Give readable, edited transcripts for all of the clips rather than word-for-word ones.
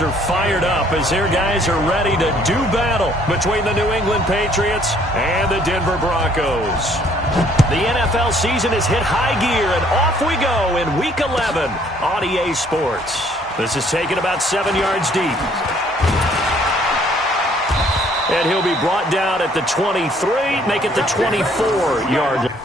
Are fired up as their guys are ready to do battle between the New England Patriots and the Denver Broncos. The NFL season has hit high gear, and off we go in Week 11 on EA Sports. This is taken about 7 yards deep. And he'll be brought down at the 23, make it the 24-yard line.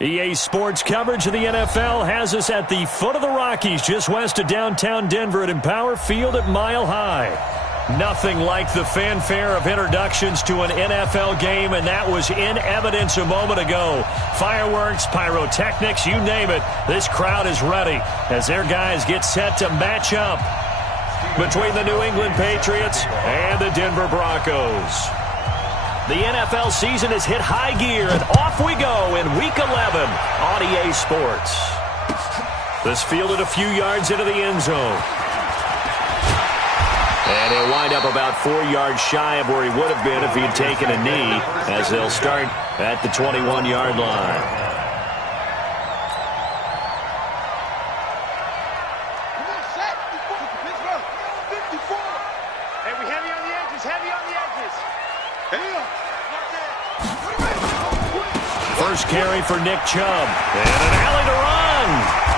EA Sports coverage of the NFL has us at the foot of the Rockies, just west of downtown Denver at Empower Field at Mile High. Nothing like the fanfare of introductions to an NFL game, and that was in evidence a moment ago. Fireworks, pyrotechnics, you name it. This crowd is ready as their guys get set to match up between the New England Patriots and the Denver Broncos. The NFL season has hit high gear, and off we go in Week 11 on EA Sports. This fielded a few yards into the end zone. And he'll wind up about 4 yards shy of where he would have been if he had taken a knee, as they'll start at the 21-yard line. First carry for Nick Chubb. And an alley to run.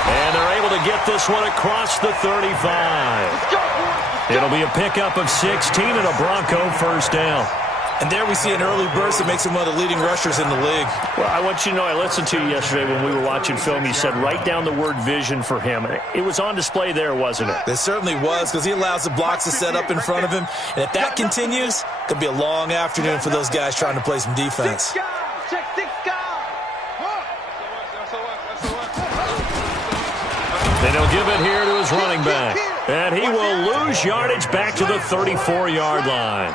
And they're able to get this one across the 35. It'll be a pickup of 16 and a Bronco first down. And there we see an early burst that makes him one of the leading rushers in the league. Well, I want you to know, I listened to you yesterday when we were watching film. You said write down the word vision for him. It was on display there, wasn't it? It certainly was, because he allows the blocks to set up in front of him. And if that continues, it could be a long afternoon for those guys trying to play some defense. And he'll give it here to his running back. And he will lose yardage back to the 34-yard line.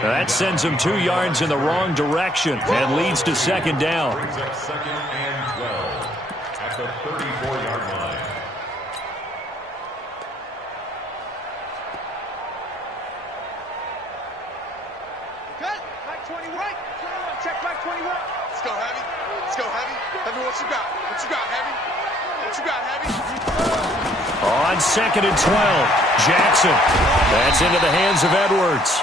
Now that sends him 2 yards in the wrong direction and leads to second down. Second and 12 at the 34-yard line. Okay, back 21. Check back 21. Let's go, Heavy. Let's go, Heavy. Heavy, what you got? What you got, Heavy? What you got, Heavy? On second and 12, Jackson. That's into the hands of Edwards.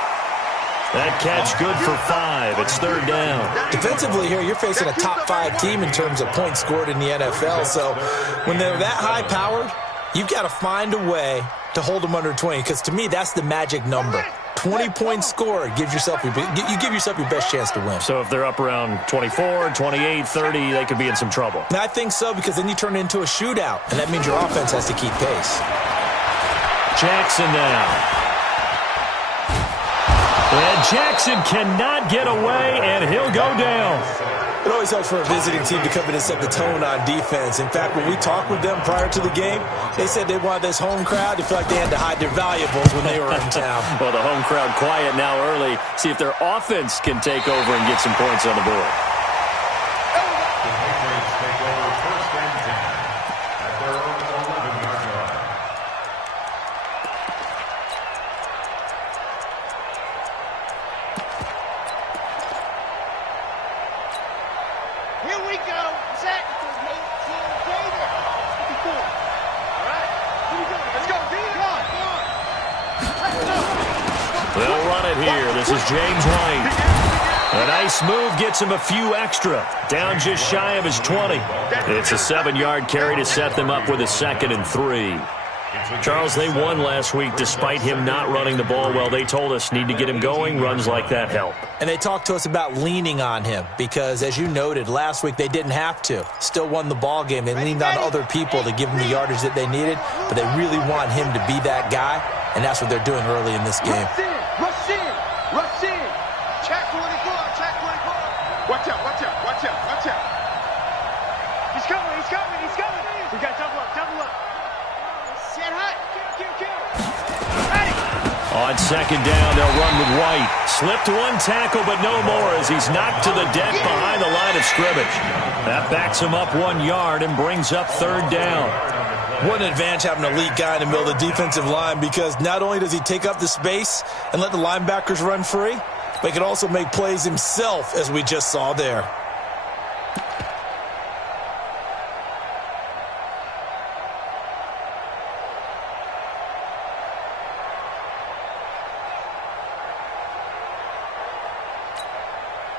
That catch good for 5. It's third down. Defensively here, you're facing a top-5 team in terms of points scored in the NFL. So when they're that high-powered, you've got to find a way to hold them under 20, because to me, that's the magic number. 20 points scored, you give yourself your best chance to win. So if they're up around 24, 28, 30, they could be in some trouble. And I think so, because then you turn it into a shootout, and that means your offense has to keep pace. Jackson now. And Jackson cannot get away, and he'll go down. It always helps for a visiting team to come in and set the tone on defense. In fact, when we talked with them prior to the game, they said they wanted this home crowd to feel like they had to hide their valuables when they were in town. Well, the home crowd quiet now early. See if their offense can take over and get some points on the board. The Patriots take over first and 10 at their own 11-yard line. Here we go. Set. All right. Here we go. Let's go. They'll run it here. This is James White. A nice move gets him a few extra. Down just shy of his 20. It's a 7-yard carry to set them up with a 2nd and 3. Charles, they won last week despite him not running the ball well. They told us need to get him going. Runs like that help. And they talked to us about leaning on him because, as you noted, last week they didn't have to. Still won the ball game. They leaned on other people to give them the yardage that they needed, but they really want him to be that guy, and that's what they're doing early in this game. Rush in. Rush in. Check 24. Check 24. Watch out. Watch out. Watch out. Watch out. He's coming. He's coming. He's coming. We got double up. Double up. Set high. Kill. Ready. On 2nd down, they'll run with White. Slipped one tackle, but no more as he's knocked to the deck behind the line of scrimmage. That backs him up 1 yard and brings up 3rd down. What an advantage having an elite guy in the middle of the defensive line, because not only does he take up the space and let the linebackers run free, but he can also make plays himself, as we just saw there.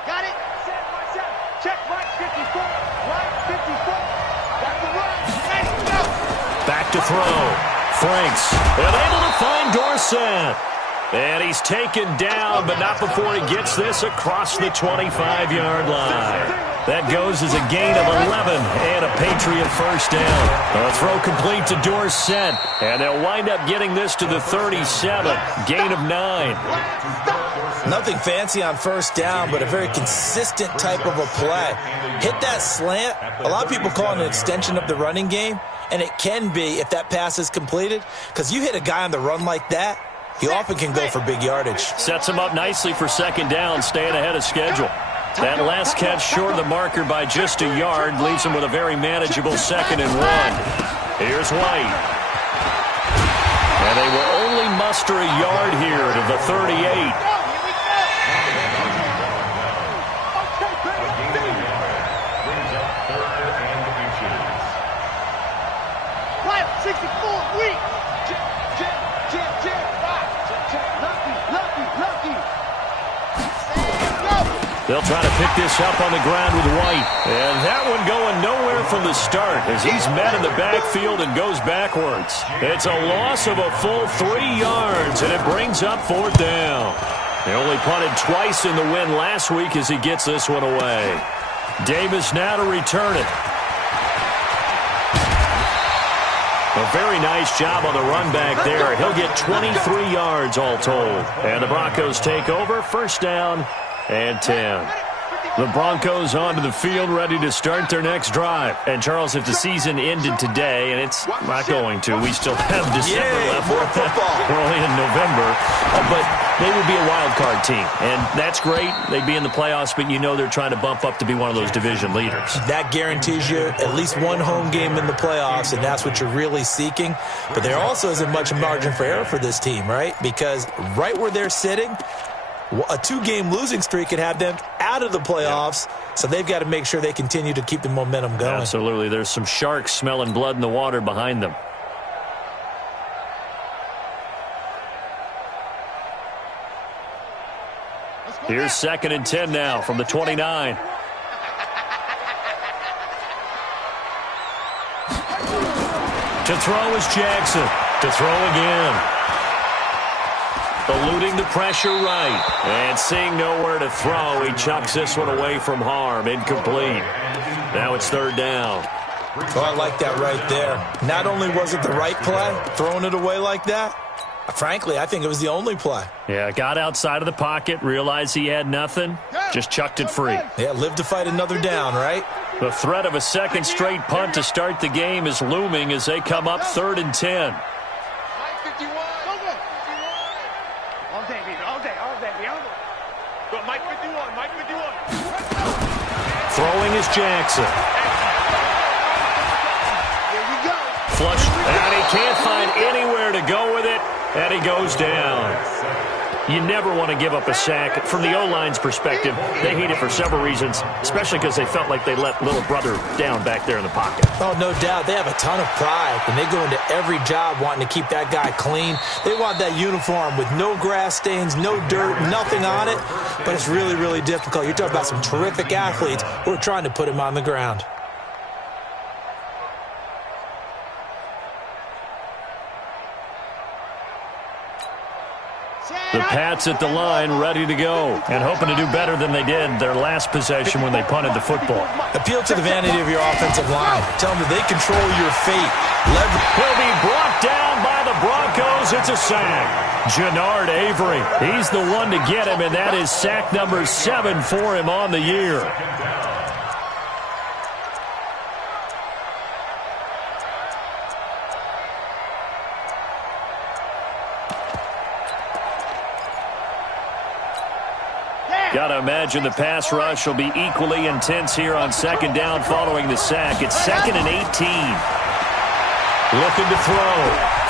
Got it. Set. Watch out. Check Mike 54. Mike 54. Got the run. Ready. Go. Back to throw. Franks. And able to find Dorsett. And he's taken down, but not before he gets this across the 25-yard line. That goes as a gain of 11 and a Patriot first down. A throw complete to Dorsett, and they'll wind up getting this to the 37. Gain of 9. Nothing fancy on first down, but a very consistent type of a play. Hit that slant. A lot of people call it an extension of the running game, and it can be if that pass is completed, because you hit a guy on the run like that, he often can go for big yardage. Sets him up nicely for 2nd down, staying ahead of schedule. That last catch short of the marker by just a yard leaves him with a very manageable 2nd and 1. Here's White. And they will only muster a yard here to the 38. Brings up 3rd and inches. Right, 64, weak. Lucky. They'll try to pick this up on the ground with White. And that one going nowhere from the start as he's met in the backfield and goes backwards. It's a loss of a full 3 yards, and it brings up 4th down. They only punted twice in the win last week as he gets this one away. Davis now to return it. A very nice job on the run back there. He'll get 23 yards all told. And the Broncos take over, 1st down and 10. The Broncos onto the field, ready to start their next drive. And, Charles, if the season ended today, and it's not going to, we still have December left. More football. We're only in November. But they would be a wild card team. And that's great. They'd be in the playoffs, but you know they're trying to bump up to be one of those division leaders. That guarantees you at least one home game in the playoffs, and that's what you're really seeking. But there also isn't much margin for error for this team, right? Because right where they're sitting, a 2-game losing streak could have them out of the playoffs, so they've got to make sure they continue to keep the momentum going. Absolutely. There's some sharks smelling blood in the water behind them. Here's 2nd and 10 now from the 29. To throw is Jackson. To throw again. Eluding the pressure right. And seeing nowhere to throw, he chucks this one away from harm. Incomplete. Now it's 3rd down. Oh, I like that right there. Not only was it the right play, throwing it away like that, Frankly, I think it was the only play. Yeah, got outside of the pocket, realized he had nothing, just chucked it free. Yeah, live to fight another down, right? The threat of a second straight punt to start the game is looming as they come up 3rd and 10. All day, baby, all day, all day. Go, Mike 51, Mike 51. Throwing is Jackson. Here we go. Flush, and he can't find anywhere to go with it, and he goes down. You never want to give up a sack. From the O-line's perspective, they hate it for several reasons, especially because they felt like they let little brother down back there in the pocket. Oh, no doubt. They have a ton of pride, and they go into every job wanting to keep that guy clean. They want that uniform with no grass stains, no dirt, nothing on it, but it's really, really difficult. You're talking about some terrific athletes who are trying to put him on the ground. The Pats at the line, ready to go, and hoping to do better than they did their last possession when they punted the football. Appeal to the vanity of your offensive line. Tell them that they control your fate. He'll be brought down by the Broncos. It's a sack. Jannard Avery, he's the one to get him, and that is sack number 7 for him on the year. Got to imagine the pass rush will be equally intense here on 2nd down following the sack. It's 2nd and 18. Looking to throw.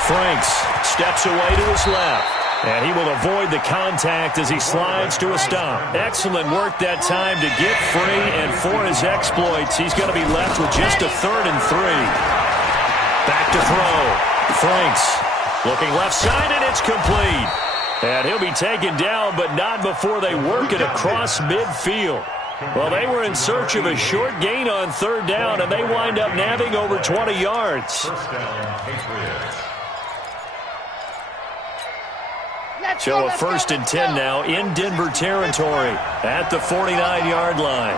Franks steps away to his left. And he will avoid the contact as he slides to a stop. Excellent work that time to get free. And for his exploits, he's going to be left with just a 3rd and 3. Back to throw. Franks looking left side, and it's complete. And he'll be taken down, but not before they work it across midfield. Well, they were in search of a short gain on 3rd down, and they wind up nabbing over 20 yards. So a 1st and 10 now in Denver territory at the 49-yard line.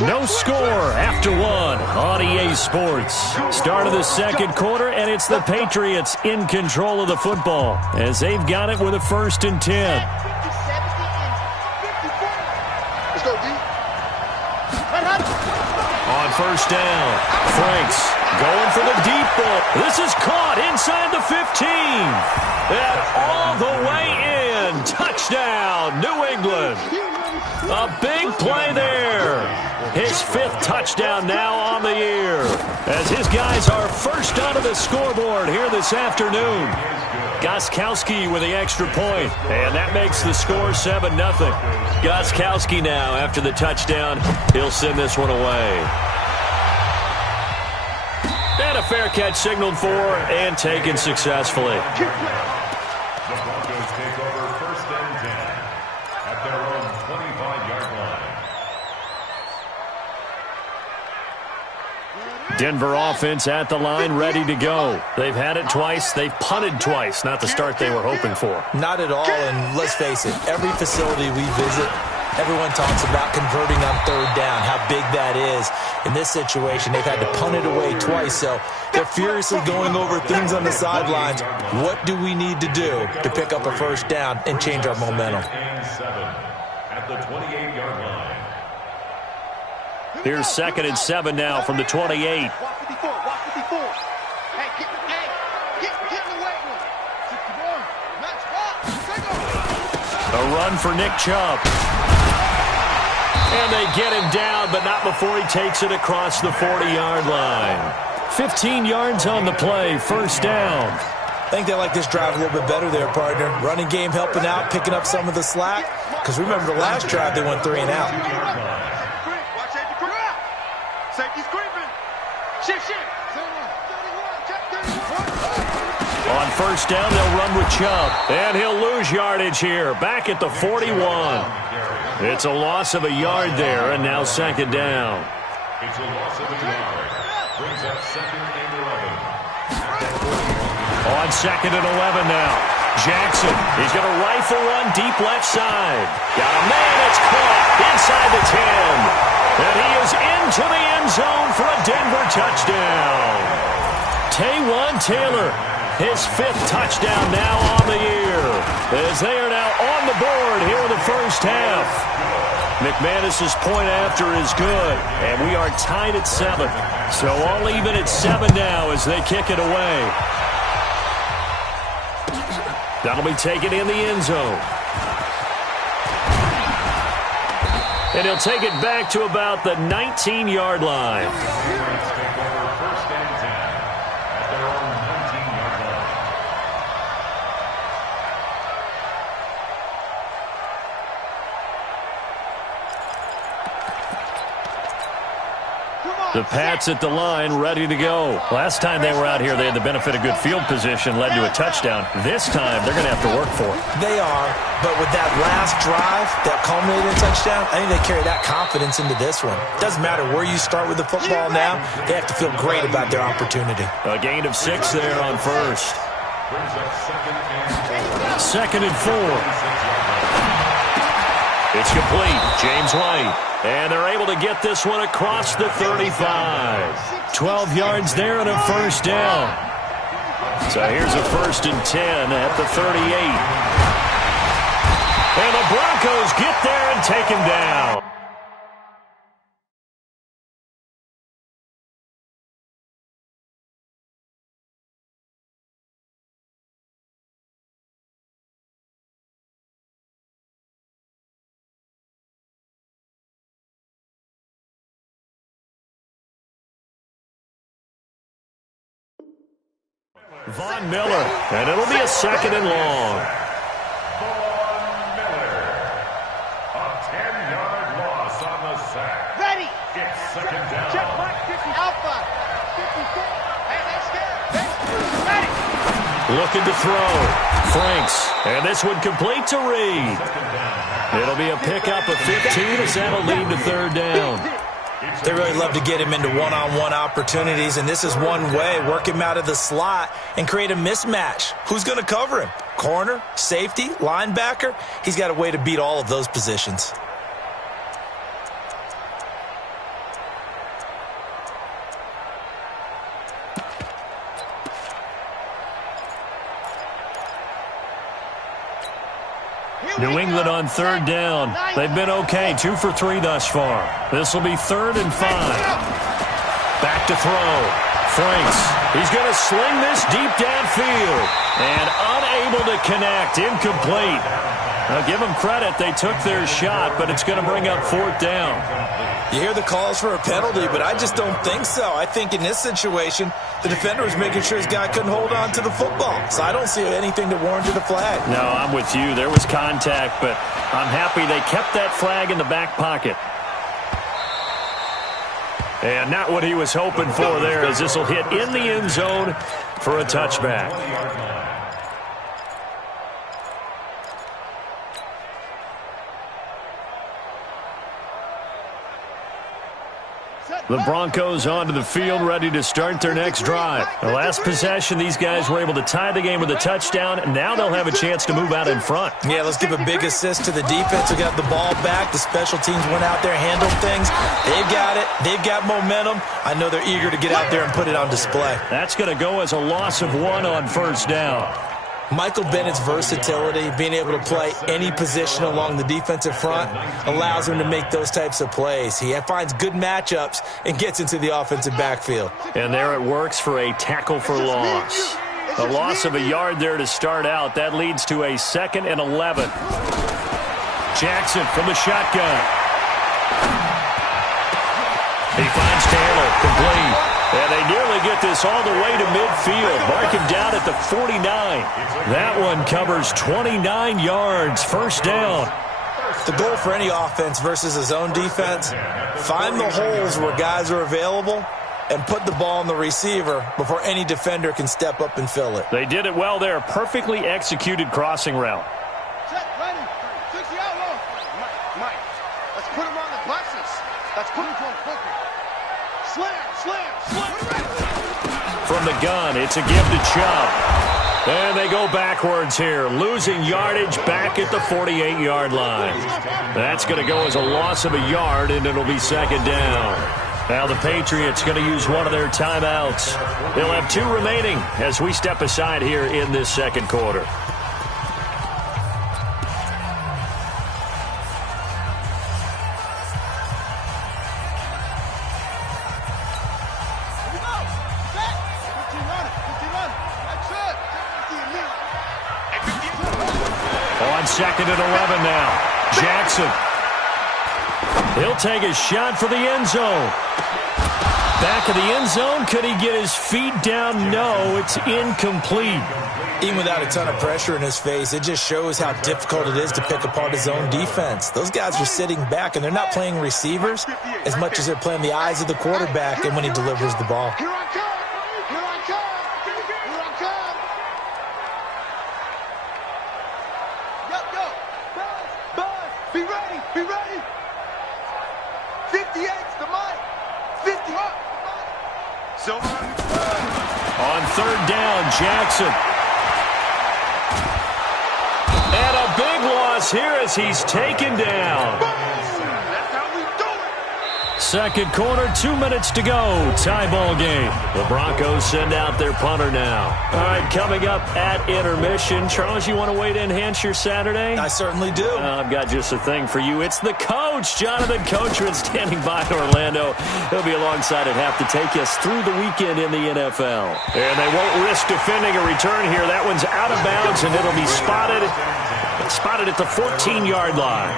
No score after 1 on EA Sports. Start of the 2nd quarter, and it's the Patriots in control of the football as they've got it with a 1st and 10. Let's go, D. On 1st down, Franks going for the deep ball. This is caught inside the 15. And all the way in. Touchdown, New England. A big play there. His 5th touchdown now on the year as his guys are first onto the scoreboard here this afternoon. Gostkowski with the extra point, and that makes the score 7-0. Gostkowski now after the touchdown. He'll send this one away. And a fair catch signaled for and taken successfully. The Broncos take over 1st and 10 at their own 25-yard line. Denver offense at the line, ready to go. They've had it twice. They've punted twice. Not the start they were hoping for. Not at all, and let's face it, every facility we visit, everyone talks about converting on 3rd down, how big that is. In this situation, they've had to punt it away twice, so they're furiously going over things on the sidelines. What do we need to do to pick up a 1st down and change our momentum? And 7 at the 28-yard line. Here's 2nd and 7 now from the 28. Walk 54, walk 54. Hey, get in the way. 61. Match up. A run for Nick Chubb. And they get him down, but not before he takes it across the 40-yard line. 15 yards on the play, 1st down. I think they like this drive a little bit better there, partner. Running game helping out, picking up some of the slack. Because remember the last drive, they went 3 and out. Safety's creeping. Shift. On 1st down, they'll run with Chubb. And he'll lose yardage here, back at the 41. It's a loss of a yard there, and now 2nd down. It's a loss of a yard. Brings up 2nd and 11. On 2nd and 11 now. Jackson, he's going to rifle run deep left side. Got a man, it's caught inside the 10. And he is into the end zone for a Denver touchdown. Taywan Taylor, his 5th touchdown now on the year, as they are now on the board here in the first half. McManus's point after is good, and we are tied at 7. So all even at 7 now as they kick it away. That'll be taken in the end zone. And he'll take it back to about the 19-yard line. The Pats at the line, ready to go. Last time they were out here, they had the benefit of good field position, led to a touchdown. This time, they're going to have to work for it. They are, but with that last drive that culminated in a touchdown, I think they carry that confidence into this one. Doesn't matter where you start with the football now, they have to feel great about their opportunity. A gain of 6 there on first. 2nd and 4. It's complete. James White. And they're able to get this one across the 35. 12 yards there and a first down. So here's a 1st and 10 at the 38. And the Broncos get there and take him down. Von Miller, and it'll be a 2nd and long. Von Miller, a 10-yard loss on the sack. Ready. It's 2nd down. Check mark 50. Alpha. 54. Hey, that's good. Ready. Looking to throw. Franks, and this one complete to Reed. It'll be a pickup of 15 as that'll lead to 3rd down. They really love to get him into one-on-one opportunities, and this is one way. Work him out of the slot and create a mismatch. Who's going to cover him? Corner, safety, linebacker? He's got a way to beat all of those positions. New England on 3rd down. They've been okay, 2 for 3 thus far. This will be 3rd and 5. Back to throw. Franks, he's going to sling this deep downfield. And unable to connect, incomplete. Now give them credit, they took their shot, but it's going to bring up 4th down. You hear the calls for a penalty, but I just don't think so. I think in this situation, the defender was making sure his guy couldn't hold on to the football. So I don't see anything that warranted a flag. No, I'm with you. There was contact, but I'm happy they kept that flag in the back pocket. And not what he was hoping for there, as this will hit in the end zone for a touchback. The Broncos onto the field, ready to start their next drive. The last possession, these guys were able to tie the game with a touchdown, and now they'll have a chance to move out in front. Yeah, let's give a big assist to the defense who got the ball back. The special teams went out there, handled things. They've got it. They've got momentum. I know they're eager to get out there and put it on display. That's going to go as a loss of 1 on 1st down. Michael Bennett's versatility, being able to play any position along the defensive front, allows him to make those types of plays. He finds good matchups and gets into the offensive backfield. And there it works for a tackle for loss. A loss of a yard there to start out. That leads to a 2nd and 11. Jackson from the shotgun. He finds Taylor, complete. And they nearly get this all the way to midfield. Mark him down at the 49. That one covers 29 yards. 1st down. The goal for any offense versus his own defense, find the holes where guys are available and put the ball on the receiver before any defender can step up and fill it. They did it well there. Perfectly executed crossing route. Check, ready. 60 out low. Mike, let's put him on the buses. Let's put him to him quicker. Slam. From the gun, it's a give to Chubb. And they go backwards here, losing yardage back at the 48-yard line. That's going to go as a loss of a yard, and it'll be 2nd down. Now the Patriots going to use one of their timeouts. They'll have 2 remaining as we step aside here in this second quarter. On 2nd and 11 now. Jackson. He'll take a shot for the end zone. Back of the end zone. Could he get his feet down? No, it's incomplete. Even without a ton of pressure in his face, it just shows how difficult it is to pick apart his own defense. Those guys are sitting back, and they're not playing receivers as much as they're playing the eyes of the quarterback and when he delivers the ball. Here I come! Here I come! Here I come! Go! Buzz! Be ready! Be ready! 58's the mic! 50 up! So on 3rd down, Jackson. And a big loss here as he's taken down. that's how we do it! Second quarter, 2 minutes to go. Tie ball game. The Broncos send out their punter now. All right, coming up at intermission. Charles, you want to wait to enhance your Saturday? I certainly do. I've got just a thing for you. It's the coach, Jonathan Coachman, standing by in Orlando. He'll be alongside at half to take us through the weekend in the NFL. And they won't risk defending a return here. That one's out of bounds, and it'll be spotted at the 14-yard line.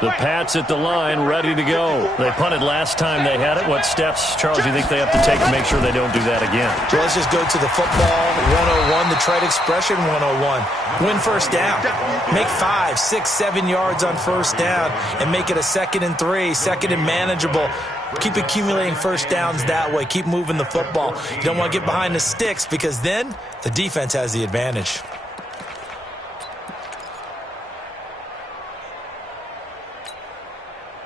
The Pats at the line, ready to go. They punted last time they had it. What steps, Charles, do you think they have to take to make sure they don't do that again? Well, let's just go to the football 101, the trade expression 101. Win first down. Make 5, 6, 7 yards on first down and make it a 2nd and 3, 2nd and manageable. Keep accumulating first downs that way. Keep moving the football. You don't want to get behind the sticks because then the defense has the advantage.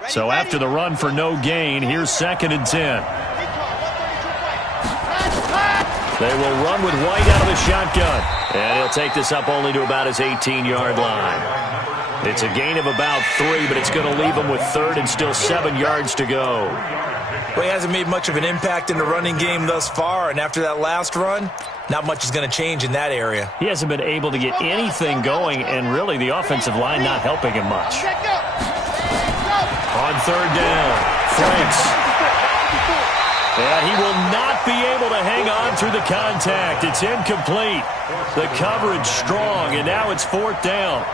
So after the run for no gain, here's 2nd and 10. They will run with White out of the shotgun. And he'll take this up only to about his 18-yard line. It's a gain of about 3, but it's going to leave him with 3rd and still 7 yards to go. Well, he hasn't made much of an impact in the running game thus far, and after that last run, not much is going to change in that area. He hasn't been able to get anything going, and really the offensive line not helping him much. On 3rd down, Franks. And he will not be able to hang on through the contact. It's incomplete. The coverage strong, and now it's 4th down.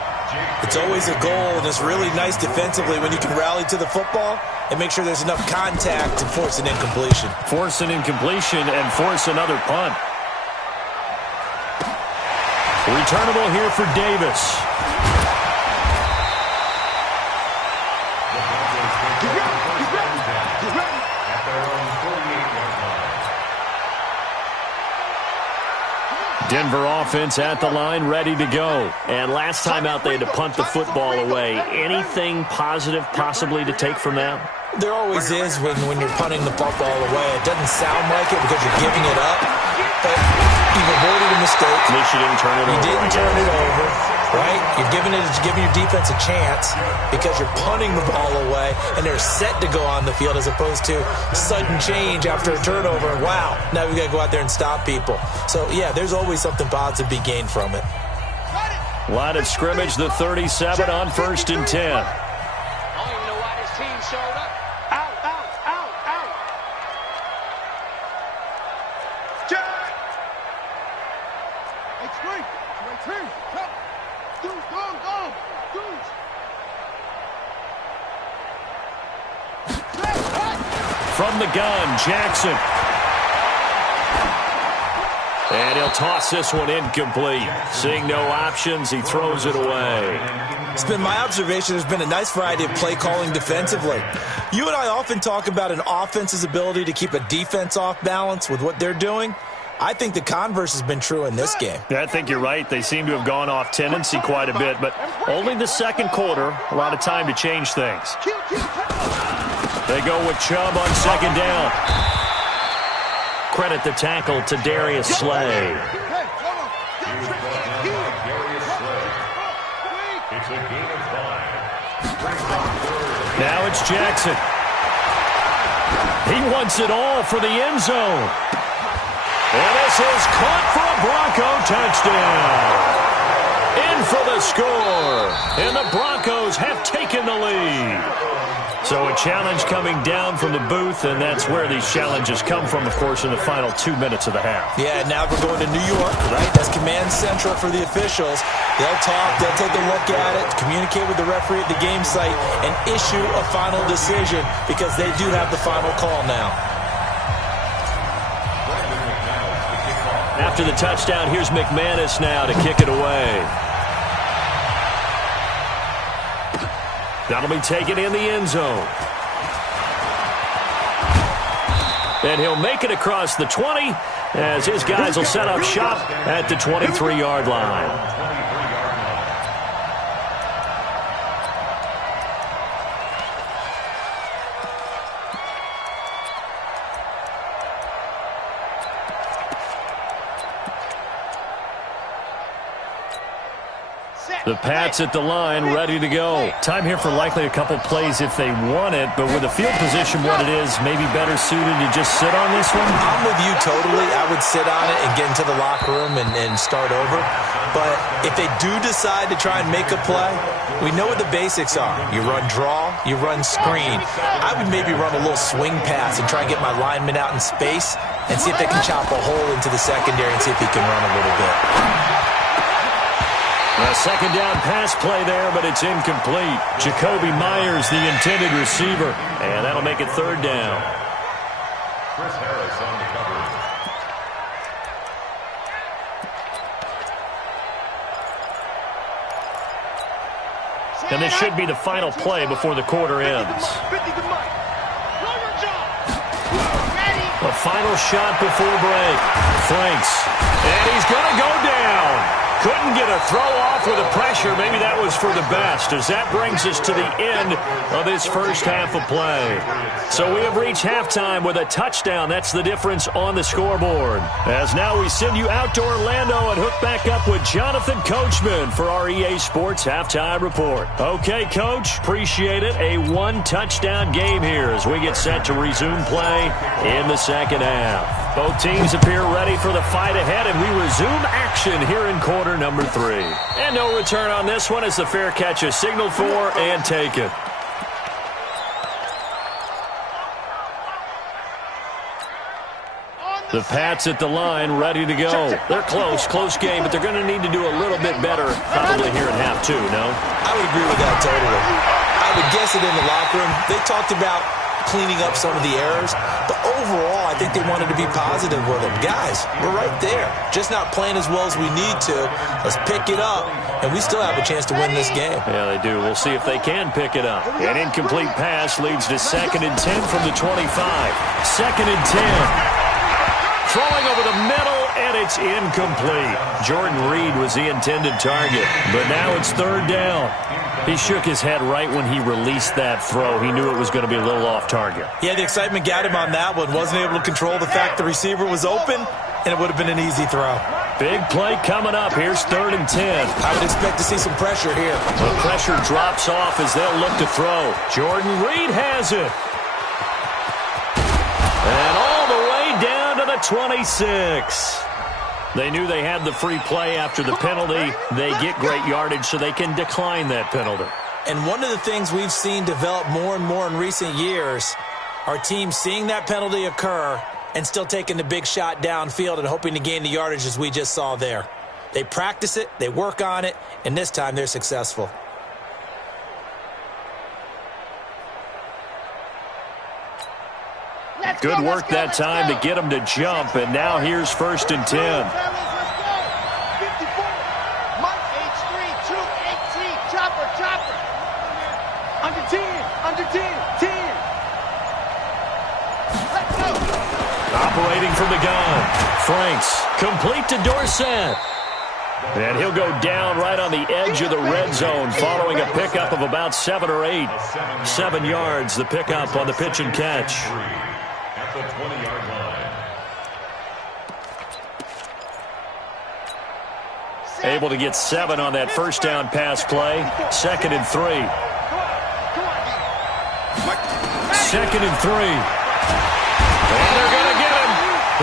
It's always a goal, and it's really nice defensively when you can rally to the football and make sure there's enough contact to force an incompletion. Force an incompletion and force another punt. Returnable here for Davis. Denver offense at the line, ready to go. And last time out, they had to punt the football away. Anything positive possibly to take from that? There always is when you're punting the football away. It doesn't sound like it because you're giving it up, but you've avoided a mistake. At least you didn't turn it over. You didn't turn it over, right? You're giving your defense a chance because you're punting the ball away, and they're set to go on the field as opposed to sudden change after a turnover. Wow, now we've got to go out there and stop people. So, yeah, there's always something positive to be gained from it. Line of scrimmage, the 37 on 1st and 10. I don't even know why this team showed up. Out. Jack! Hey, Trey. Come. Dudes, go. From the gun, Jackson. And he'll toss this one incomplete. Seeing no options, he throws it away. It's been my observation there's been a nice variety of play calling defensively. You and I often talk about an offense's ability to keep a defense off balance with what they're doing. I think the converse has been true in this game. Yeah, I think you're right. They seem to have gone off tendency quite a bit, but only the second quarter, a lot of time to change things. They go with Chubb on 2nd down. credit the tackle to Darius Slay. It's a gain of 5. Now it's Jackson. He wants it all for the end zone. And this is caught for a Bronco touchdown. In for the score. And the Broncos have taken the lead. So a challenge coming down from the booth, and that's where these challenges come from, of course, in the final 2 minutes of the half. Yeah, now we're going to New York, right? That's command central for the officials. They'll talk, they'll take a look at it, communicate with the referee at the game site, and issue a final decision because they do have the final call now. After the touchdown, here's McManus now to kick it away. That'll be taken in the end zone. And he'll make it across the 20 as his guys will set up shop at the 23-yard line. The Pats at the line, ready to go. Time here for likely a couple plays if they want it, but with the field position what it is, maybe better suited to just sit on this one? I'm with you totally. I would sit on it and get into the locker room and start over. But if they do decide to try and make a play, we know what the basics are. You run draw, you run screen. I would maybe run a little swing pass and try and get my lineman out in space and see if they can chop a hole into the secondary and see if he can run a little bit. A second down pass play there, but it's incomplete. Jacoby Myers, the intended receiver, and that'll make it third down. Chris Harris on the cover. And this should be the final play before the quarter ends. A final shot before break. Franks, and he's going to go down. Couldn't get a throw off with the pressure. Maybe that was for the best, as that brings us to the end of this first half of play. So we have reached halftime with a touchdown. That's the difference on the scoreboard. As now we send you out to Orlando and hook back up with Jonathan Coachman for our EA Sports Halftime Report. Okay, Coach, appreciate it. A one-touchdown game here as we get set to resume play in the second half. Both teams appear ready for the fight ahead, and we resume action here in quarter number 3. And no return on this one as the fair catch is signaled for and taken. The Pats at the line, ready to go. They're close game, but they're going to need to do a little bit better probably here in half 2, no? I would agree with that totally. I would guess it in the locker room. They talked about cleaning up some of the errors, but overall, I think they wanted to be positive with them. Guys, we're right there. Just not playing as well as we need to. Let's pick it up, and we still have a chance to win this game. Yeah, they do. We'll see if they can pick it up. An incomplete pass leads to 2nd and 10 from the 25. 2nd and 10. Throwing over the middle, and it's incomplete. Jordan Reed was the intended target, but now it's 3rd down. He shook his head right when he released that throw. He knew it was going to be a little off target. Yeah, the excitement got him on that one. Wasn't able to control the fact the receiver was open, and it would have been an easy throw. Big play coming up. Here's 3rd and 10. I would expect to see some pressure here. The pressure drops off as they'll look to throw. Jordan Reed has it. And all the way down to the 26. They knew they had the free play after the penalty. They get great yardage, so they can decline that penalty. And one of the things we've seen develop more and more in recent years, our team seeing that penalty occur and still taking the big shot downfield and hoping to gain the yardage as we just saw there. They practice it, they work on it, and this time they're successful. Good work that time to get him to jump, and now here's 1st and 10. Under 10, 10. Let's go. Operating from the gun. Franks, complete to Dorsett. And he'll go down right on the edge of the red zone following a pickup of about 7 or 8. 7 yards, the pickup on the pitch and catch. At the 20-yard line. Able to get 7 on that first down pass play. 2nd and 3. 2nd and 3. And they're going to get him.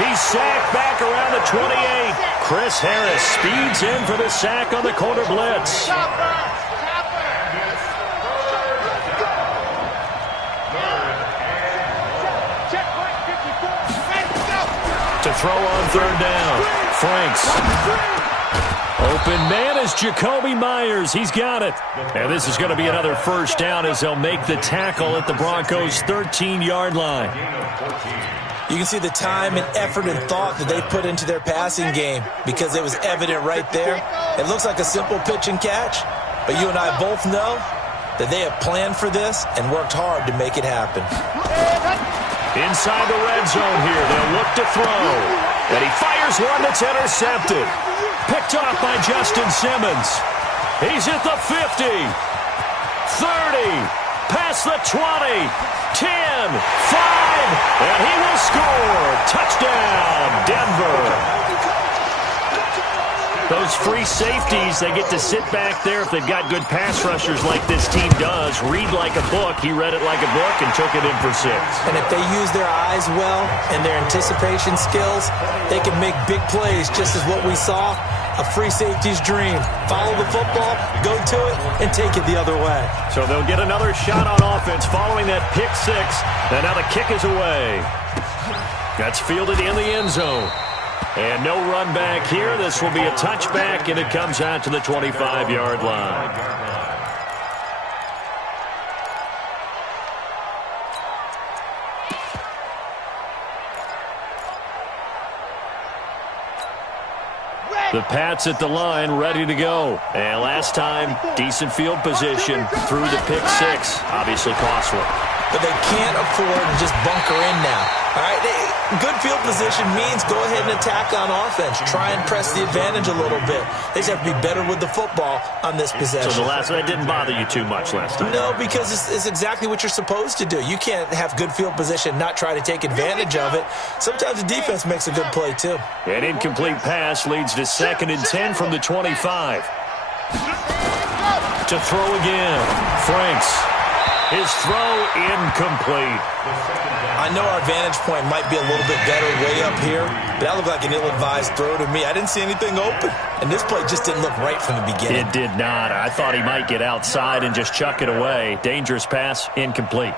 He's sacked back around the 28. Chris Harris speeds in for the sack on the corner blitz. To throw on 3rd down. Franks. Open man is Jacoby Myers. He's got it. And this is going to be another first down as they'll make the tackle at the Broncos' 13-yard line. You can see the time and effort and thought that they put into their passing game because it was evident right there. It looks like a simple pitch and catch, but you and I both know that they have planned for this and worked hard to make it happen. Inside the red zone here, they'll look to throw. And he fires one that's intercepted. Picked off by Justin Simmons. He's at the 50. 30. Past the 20. 10. 5. And he will score. Touchdown, Denver. Those free safeties, they get to sit back there if they've got good pass rushers like this team does. Read like a book. He read it like a book and took it in for 6. And if they use their eyes well and their anticipation skills, they can make big plays, just as what we saw. A free safety's dream. Follow the football, go to it, and take it the other way. So they'll get another shot on offense following that pick 6. And now the kick is away. That's fielded in the end zone. And no run back here. This will be a touchback, and it comes out to the 25-yard line. The Pats at the line, ready to go. And last time, decent field position through the pick 6. Obviously costly. But they can't afford to just bunker in now. All right, good field position means go ahead and attack on offense. Try and press the advantage a little bit. They just have to be better with the football on this possession. So that didn't bother you too much last time? No, because it's exactly what you're supposed to do. You can't have good field position, not try to take advantage of it. Sometimes the defense makes a good play, too. An incomplete pass leads to 2nd and 10 from the 25. To throw again. Franks. His throw incomplete. I know our vantage point might be a little bit better way up here, but that looked like an ill-advised throw to me. I didn't see anything open, and this play just didn't look right from the beginning. It did not. I thought he might get outside and just chuck it away. Dangerous pass, incomplete.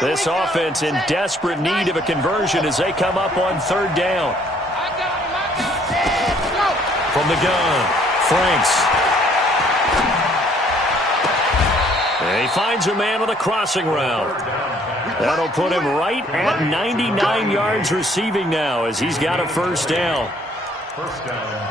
This offense in desperate need of a conversion as they come up on 3rd down. From the gun, Franks. And he finds a man on the crossing route. That'll put him right at 99 yards receiving now as he's got a first down.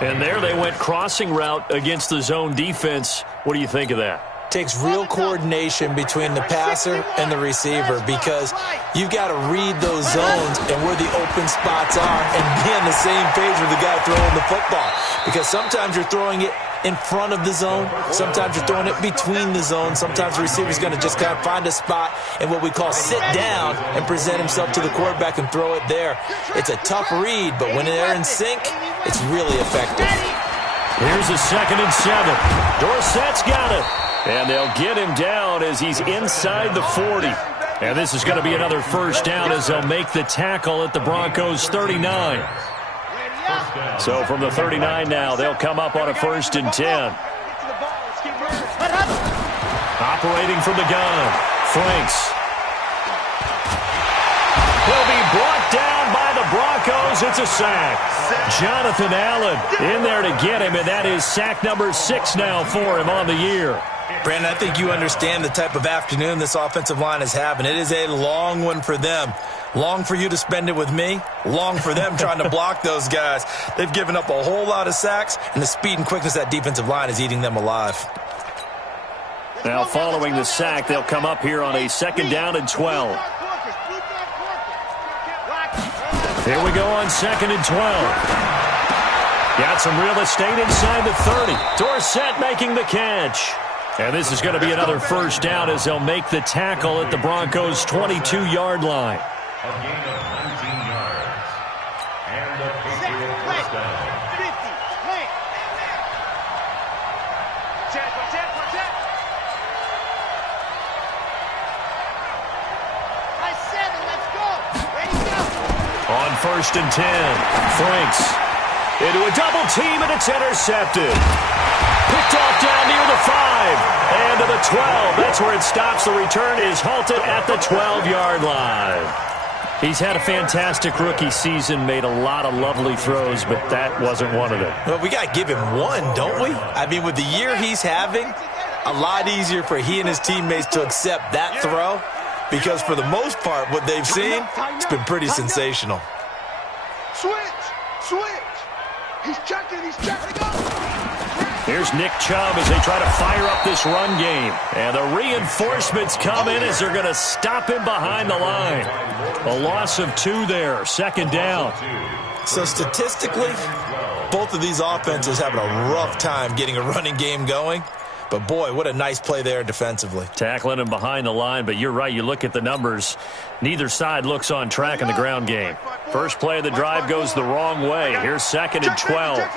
And there they went crossing route against the zone defense. What do you think of that? Takes real coordination between the passer and the receiver because you've got to read those zones and where the open spots are and be on the same page with the guy throwing the football. Because sometimes you're throwing it in front of the zone. Sometimes you're throwing it between the zones. Sometimes the receiver's going to just kind of find a spot and what we call sit down and present himself to the quarterback and throw it there. It's a tough read, but when they're in sync, it's really effective. Here's a 2nd and 7. Dorsett's got it. And they'll get him down as he's inside the 40. And this is going to be another first down as they'll make the tackle at the Broncos' 39. So from the 39 now, they'll come up on a 1st and 10. Operating from the gun, Franks. He'll be brought down by the Broncos. It's a sack. Jonathan Allen in there to get him, and that is sack number 6 now for him on the year. Brandon, I think you understand the type of afternoon this offensive line is having. It is a long one for them. Long for you to spend it with me. Long for them trying to block those guys. They've given up a whole lot of sacks, and the speed and quickness of that defensive line is eating them alive. Now following the sack, they'll come up here on a 2nd down and 12. Here we go on 2nd and 12. Got some real estate inside the 30. Dorsett making the catch. And this is going to be another first down as they'll make the tackle at the Broncos' 22-yard line. A gain of 19. 1st and 10. Franks into a double team, and it's intercepted. Picked off down near the 5 and to the 12. That's where it stops. The return is halted at the 12-yard line. He's had a fantastic rookie season, made a lot of lovely throws, but that wasn't one of them. Well, we got to give him one, don't we? I mean, with the year he's having, a lot easier for he and his teammates to accept that throw because for the most part, what they've seen, it's been pretty sensational. Switch. He's checking up. Here's Nick Chubb as they try to fire up this run game. And the reinforcements come in as they're going to him behind the line. A loss of 2 there, 2nd down. So statistically, both of these offenses having a rough time getting a running game going. But, boy, what a nice play there defensively. Tackling him behind the line, but you're right. You look at the numbers. Neither side looks on track in the ground game. First play of the drive goes the wrong way. Here's 2nd and 12.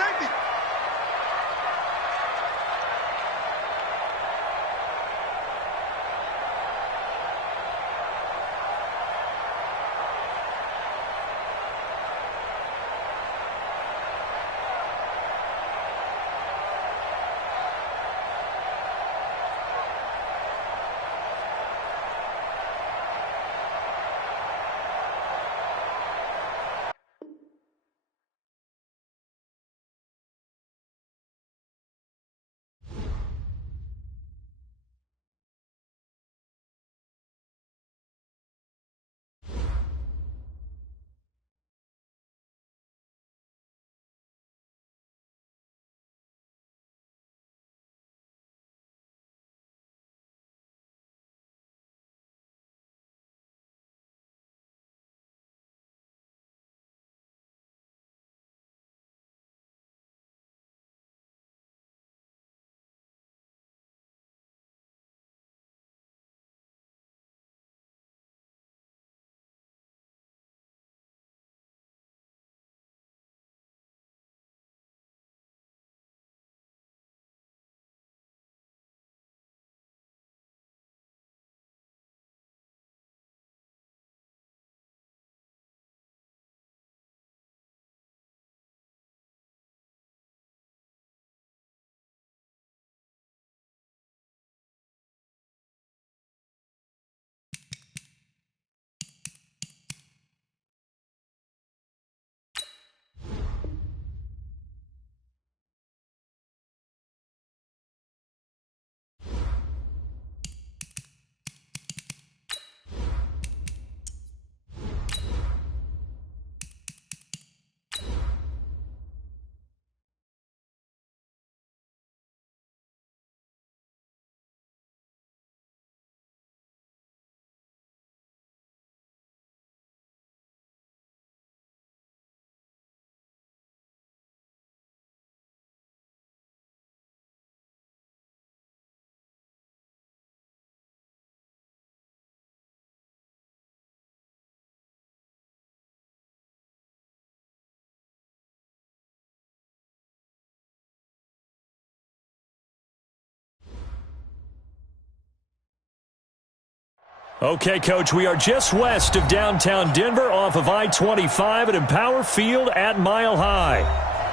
Okay, Coach, we are just west of downtown Denver off of I-25 at Empower Field at Mile High.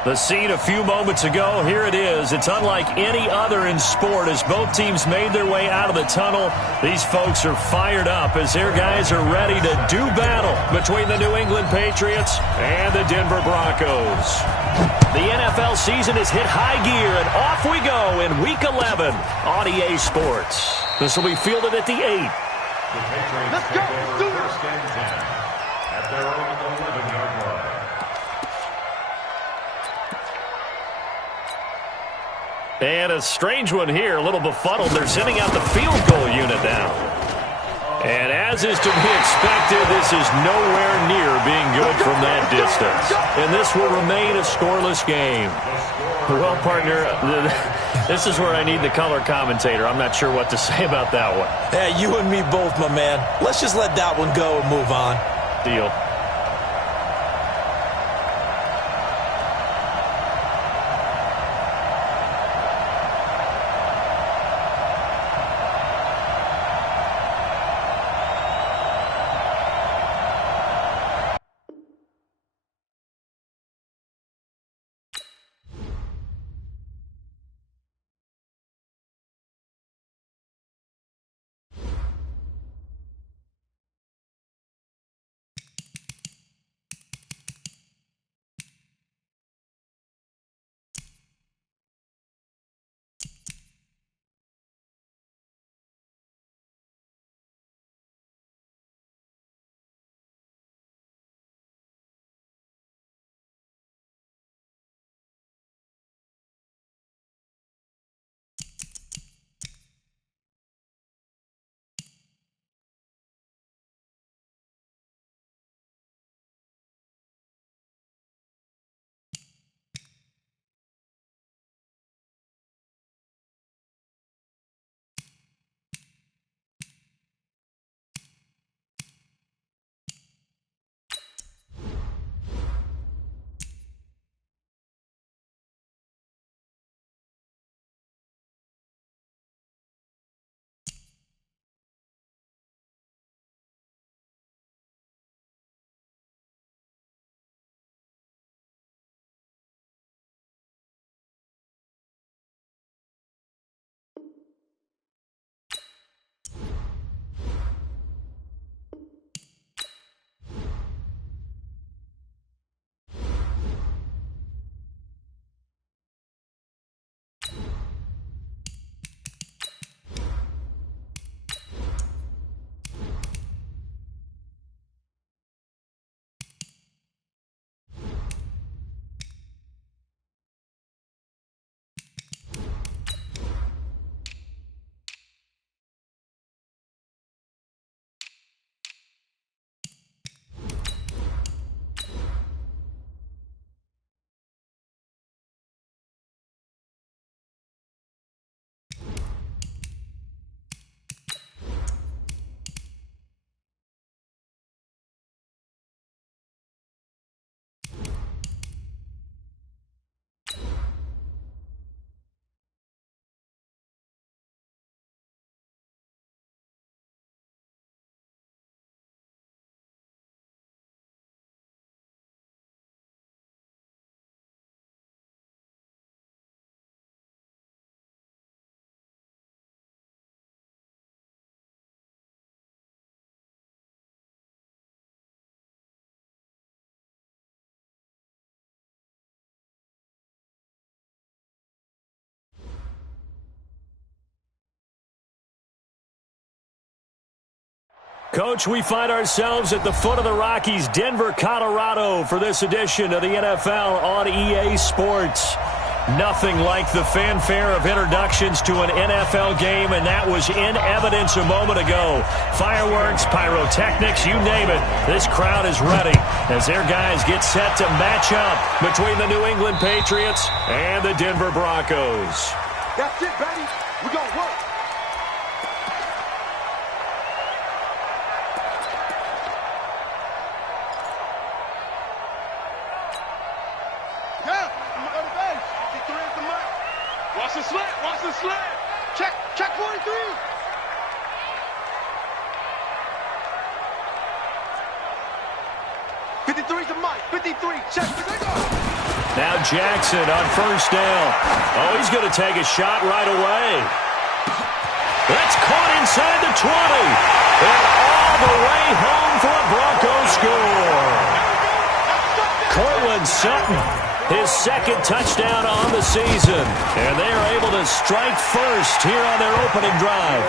The scene a few moments ago, here it is. It's unlike any other in sport as both teams made their way out of the tunnel. These folks are fired up as their guys are ready to do battle between the New England Patriots and the Denver Broncos. The NFL season has hit high gear, and off we go in Week 11 on EA Sports. This will be fielded at the 8. The Patriots Let's go. take over 1st and 10 at their own 11-yard line. And a strange one here, a little befuddled. They're sending out the field goal unit now. And as is to be expected, this is nowhere near being good from that distance. And this will remain a scoreless game. Well, partner, this is where I need the color commentator. I'm not sure what to say about that one. Hey, you and me both, my man. Let's just let that one go and move on. Deal. Coach, we find ourselves at the foot of the Rockies, Denver, Colorado, for this edition of the NFL on EA Sports. Nothing like the fanfare of introductions to an NFL game, and that was in evidence a moment ago. Fireworks, pyrotechnics, you name it. This crowd is ready as their guys get set to match up between the New England Patriots and the Denver Broncos. That's it, baby. We're going to work. Watch the slant, watch the slant. Check 43. The mic, 53, check. Now Jackson on first down. Oh, he's going to take a shot right away. That's caught inside the 20. And all the way home for a Broncos score. Cortland Sutton, his second touchdown on the season. And they are able to strike first here on their opening drive.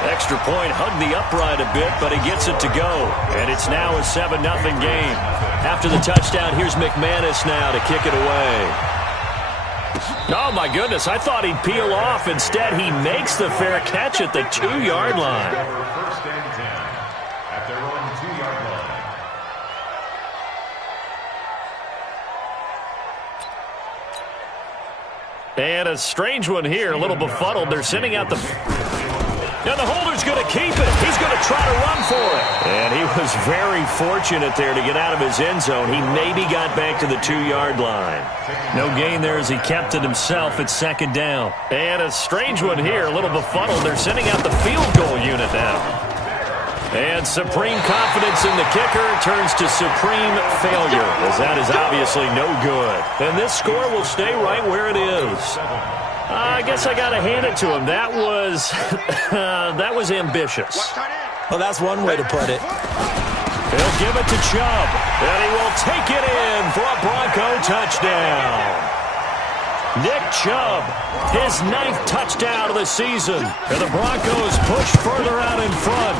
Extra point hugged the upright a bit, but he gets it to go. And it's now a 7-0 game. After the touchdown, here's McManus now to kick it away. Oh, my goodness. I thought he'd peel off. Instead, he makes the fair catch at the 2-yard line. First and 10 at their own 2-yard line. And a strange one here, a little befuddled. They're sending out the... Now the holder's going to keep it. He's going to try to run for it. And he was very fortunate there to get out of his end zone. He maybe got back to the 2-yard line. No gain there as he kept it himself at second down. And a strange one here, a little befuddled. They're sending out the field goal unit now. And supreme confidence in the kicker turns to supreme failure, as that is obviously no good. And this score will stay right where it is. I guess I got to hand it to him. That was that was ambitious. Well, that's one way to put it. He'll give it to Chubb, and he will take it in for a Bronco touchdown. Nick Chubb, his 9th touchdown of the season, and the Broncos push further out in front.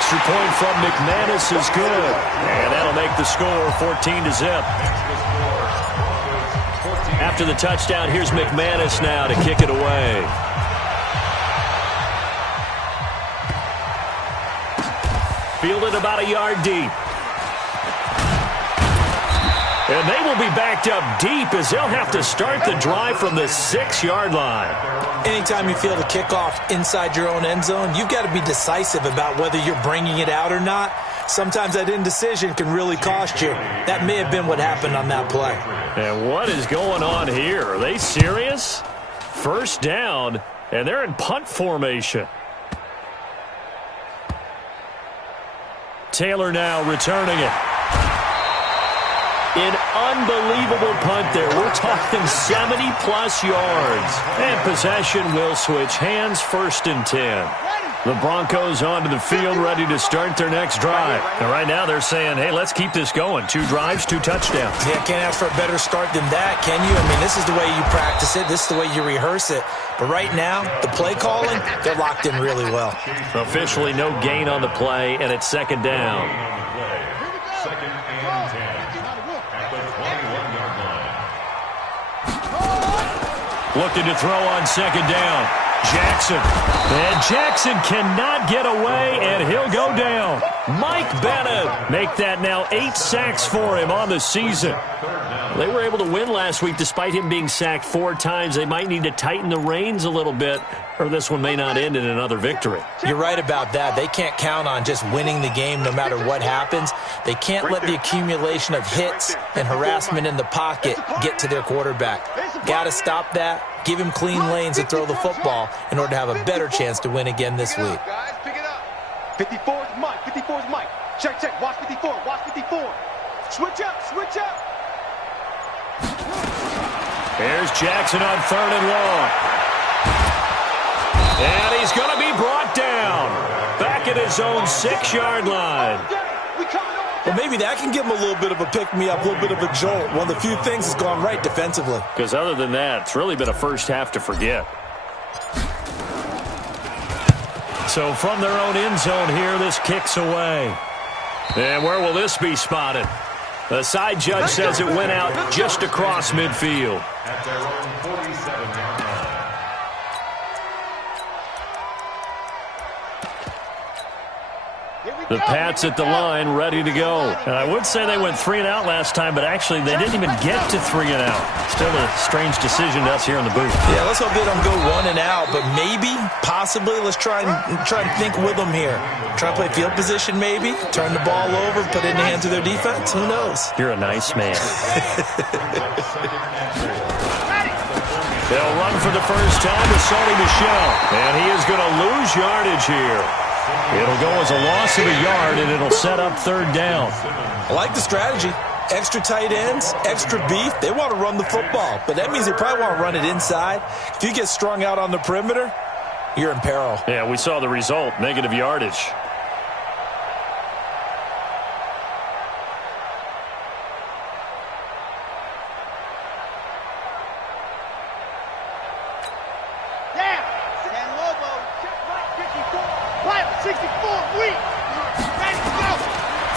Extra point from McManus is good, and that'll make the score 14-0. After the touchdown, here's McManus now to kick it away. Fielded about a yard deep. And they will be backed up deep as they'll have to start the drive from the 6-yard line. Anytime you field a kickoff inside your own end zone, you've got to be decisive about whether you're bringing it out or not. Sometimes that indecision can really cost you. That may have been what happened on that play. And what is going on here? Are they serious? First down, and they're in punt formation. Taylor now returning it. An unbelievable punt there. We're talking 70-plus yards. And possession will switch hands, 1st and 10. The Broncos onto the field, ready to start their next drive. And right now they're saying, hey, let's keep this going. 2 drives, 2 touchdowns. Yeah, can't ask for a better start than that, can you? I mean, this is the way you practice it. This is the way you rehearse it. But right now, the play calling, they're locked in really well. Officially no gain on the play, and it's 2nd down. Second and 10 at the 21-yard line. Looking to throw on 2nd down. Jackson. And Jackson cannot get away, and he'll go down. Mike Bennett make that now 8 sacks for him on the season. They were able to win last week despite him being sacked 4 times. They might need to tighten the reins a little bit, or this one may not end in another victory. You're right about that. They can't count on just winning the game no matter what happens. They can't let the accumulation of hits and harassment in the pocket get to their quarterback. Got to stop that. Give him clean lanes to throw the football in order to have a better chance to win again this week. Guys, pick it up. 54's Mike. 54's Mike. Check. Watch 54. Watch 54. Switch up. Here's Jackson on 3rd and long. And he's going to be brought down. Back at his own 6-yard line. Well, maybe that can give him a little bit of a pick-me-up, a little bit of a jolt. One of the few things that's gone right defensively. Because other than that, it's really been a first half to forget. So from their own end zone here, this kicks away. And where will this be spotted? The side judge says it went out just across midfield. At their own 47-yard line. The Pats at the line, ready to go. And I would say they went 3 and out last time, but actually they didn't even get to 3 and out. Still a strange decision to us here in the booth. Yeah, let's hope they don't go 1 and out, but maybe, possibly, let's try and think with them here. Try to play field position maybe, turn the ball over, put it in the hands of their defense. Who knows? You're a nice man. They'll run for the first time to Sony Michel, and he is going to lose yardage here. It'll go as a loss of a yard, and it'll set up 3rd down. I like the strategy. Extra tight ends, extra beef. They want to run the football, but that means they probably want to run it inside. If you get strung out on the perimeter, you're in peril. Yeah, we saw the result, negative yardage.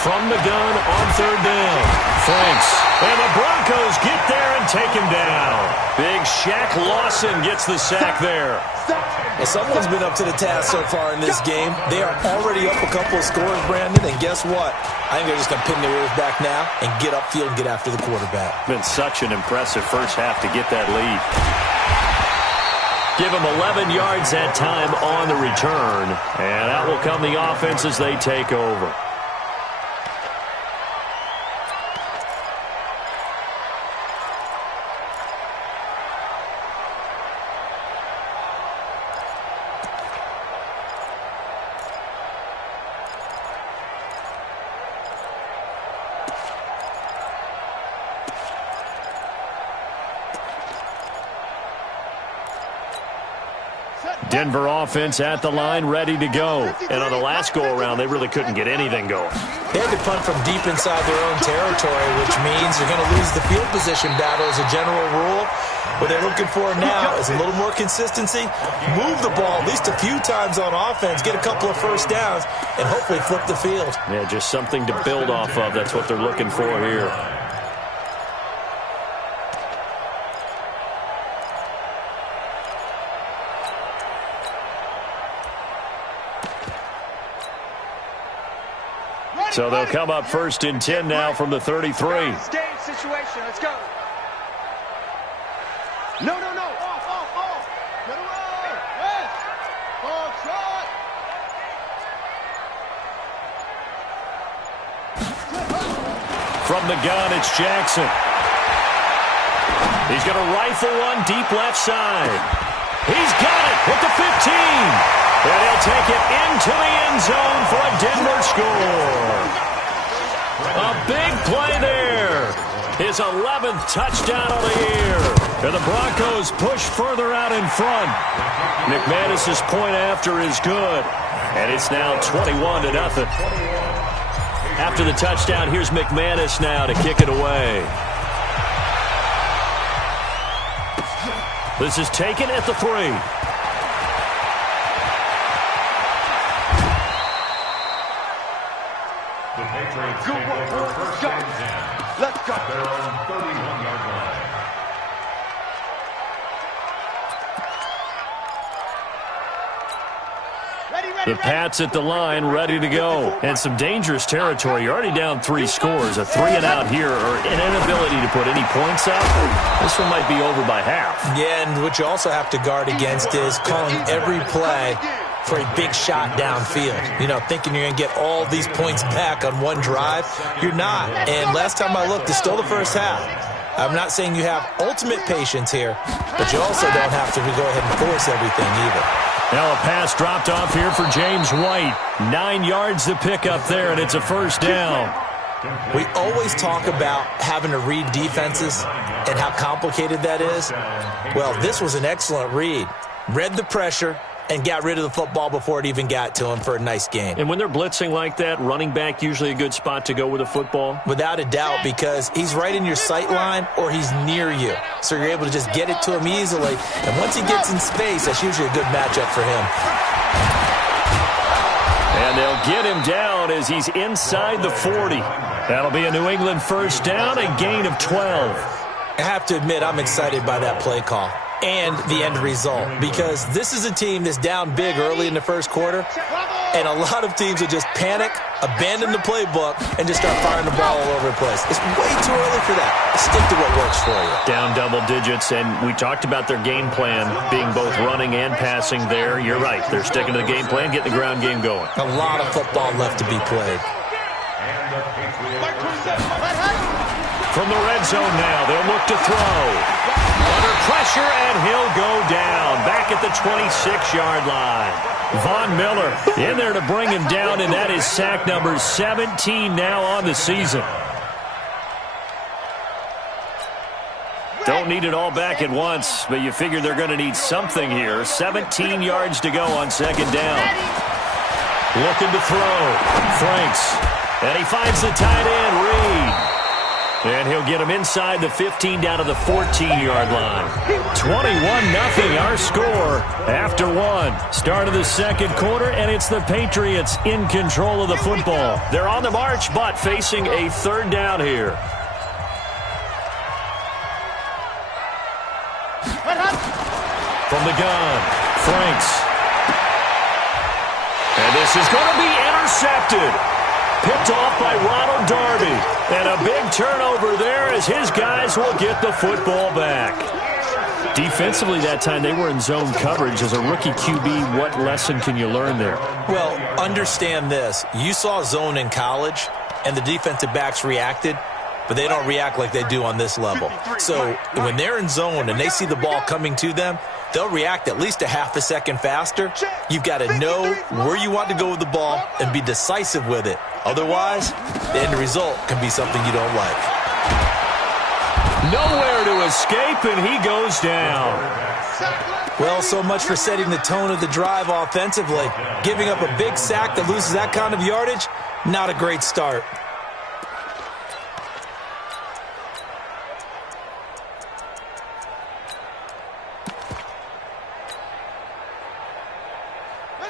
From the gun on 3rd down. Franks. And the Broncos get there and take him down. Big Shaq Lawson gets the sack there. Well, someone's been up to the task so far in this game. They are already up a couple of scores, Brandon, and guess what? I think they're just going to pin their ears back now and get upfield and get after the quarterback. Been such an impressive first half to get that lead. Give them 11 yards that time on the return. And out will come the offense as they take over. Denver offense at the line, ready to go. And on the last go-around, they really couldn't get anything going. They had to punt from deep inside their own territory, which means they're going to lose the field position battle as a general rule. What they're looking for now is a little more consistency. Move the ball at least a few times on offense, get a couple of first downs, and hopefully flip the field. Yeah, just something to build off of. That's what they're looking for here. So they'll come up 1st and 10 now from the 33. Stay in situation. Let's go. No. Off. Get away. Yes. Ball shot. From the gun, it's Jackson. He's going to rifle one deep left side. He's got it at the 15. And he'll take it into the end zone for a Denver score. A big play there. His 11th touchdown of the year. And the Broncos push further out in front. McManus's point after is good. And it's now 21-0. After the touchdown, here's McManus now to kick it away. This is taken at the 3. The Patriots take over 1st and 10. Let's go. At their own 31-yard line. The Pats at the line, ready to go. And some dangerous territory. You're already down 3 scores. A 3 and out here, or an inability to put any points up. This one might be over by half. Yeah, and what you also have to guard against is calling every play for a big shot downfield. You know, thinking you're going to get all these points back on one drive. You're not. And last time I looked, it's still the first half. I'm not saying you have ultimate patience here, but you also don't have to go ahead and force everything either. Now a pass dropped off here for James White. 9 yards to pick up there, and it's a 1st down. We always talk about having to read defenses and how complicated that is. Well, this was an excellent read. Read the pressure and got rid of the football before it even got to him for a nice gain. And when they're blitzing like that, running back usually a good spot to go with a football? Without a doubt, because he's right in your sight line or he's near you. So you're able to just get it to him easily. And once he gets in space, that's usually a good matchup for him. And they'll get him down as he's inside the 40. That'll be a New England first down, a gain of 12. I have to admit, I'm excited by that play call and the end result, because this is a team that's down big early in the first quarter, and a lot of teams will just panic, abandon the playbook, and just start firing the ball all over the place. It's way too early for that. Stick to what works for you. Down double digits, and we talked about their game plan being both running and passing there. You're right. They're sticking to the game plan, getting the ground game going. A lot of football left to be played. From the red zone now, they'll look to throw. Under pressure, and he'll go down. Back at the 26-yard line. Von Miller in there to bring him down, and that is sack number 17 now on the season. Don't need it all back at once, but you figure they're going to need something here. 17 yards to go on second down. Looking to throw. Franks. And he finds the tight end, Reed. And he'll get him inside the 15 down to the 14-yard line. 21-0 our score after one. Start of the second quarter, and it's the Patriots in control of the football. They're on the march, but facing a third down here. From the gun, Franks. And this is going to be intercepted. Picked off by Ronald Darby. And a big turnover there as his guys will get the football back. Defensively that time, they were in zone coverage. As a rookie QB, what lesson can you learn there? Well, understand this. You saw zone in college, and the defensive backs reacted, but they don't react like they do on this level. So when they're in zone and they see the ball coming to them, they'll react at least a half a second faster. You've got to know where you want to go with the ball and be decisive with it. Otherwise, the end result can be something you don't like. Nowhere to escape, and he goes down. Well, so much for setting the tone of the drive offensively. Giving up a big sack that loses that kind of yardage, not a great start.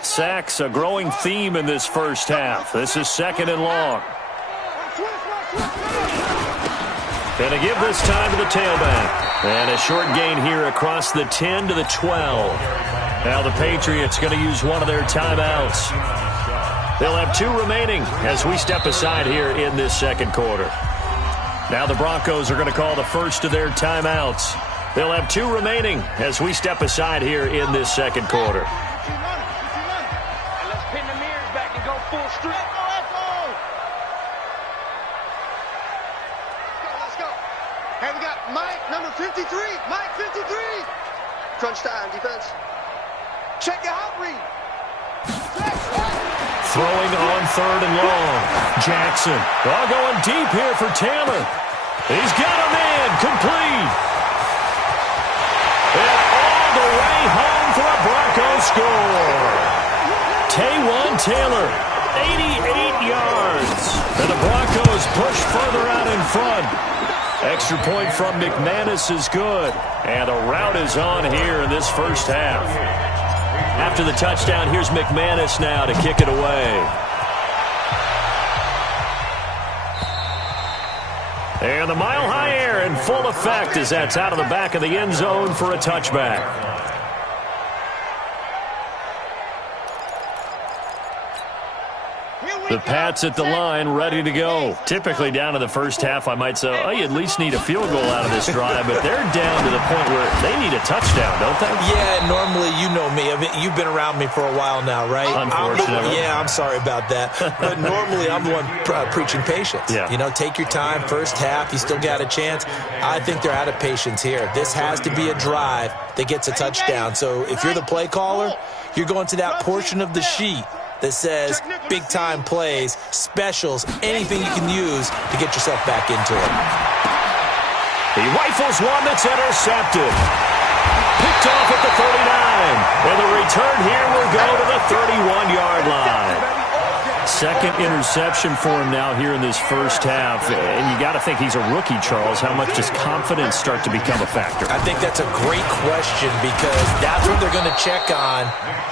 Sacks, a growing theme in this first half. This is second and long. Going to give this time to the tailback. And a short gain here across the 10 to the 12. Now the Patriots going to use one of their timeouts. They'll have two remaining as we step aside here in this second quarter. Now the Broncos are going to call the first of their timeouts. They'll have two remaining as we step aside here in this second quarter. Crunch time, defense. Check your hot read. Throwing on third and long. Jackson. All going deep here for Taylor. He's got him in. Complete. And all the way home for a Broncos score. Taywan Taylor, 88 yards. And the Broncos push further out in front. Extra point from McManus is good. And the rout is on here in this first half. After the touchdown, here's McManus now to kick it away. And the mile-high air in full effect as that's out of the back of the end zone for a touchback. The Pats at the line, ready to go. Typically down to the first half, I might say, oh, you at least need a field goal out of this drive, but they're down to the point where they need a touchdown, don't they? Yeah, normally, you know me. I mean, you've been around me for a while now, right? Unfortunately. I'm sorry about that. But normally, I'm the one preaching patience. Yeah. You know, take your time. First half, you still got a chance. I think they're out of patience here. This has to be a drive that gets a touchdown. So if you're the play caller, you're going to that portion of the sheet that says big-time plays, specials, anything you can use to get yourself back into it. He rifles one that's intercepted. Picked off at the 39. And the return here will go to the 31-yard line. second interception for him now here in this first half. And you got to think he's a rookie, Charles. How much does confidence start to become a factor? I think that's a great question because that's what they're going to check on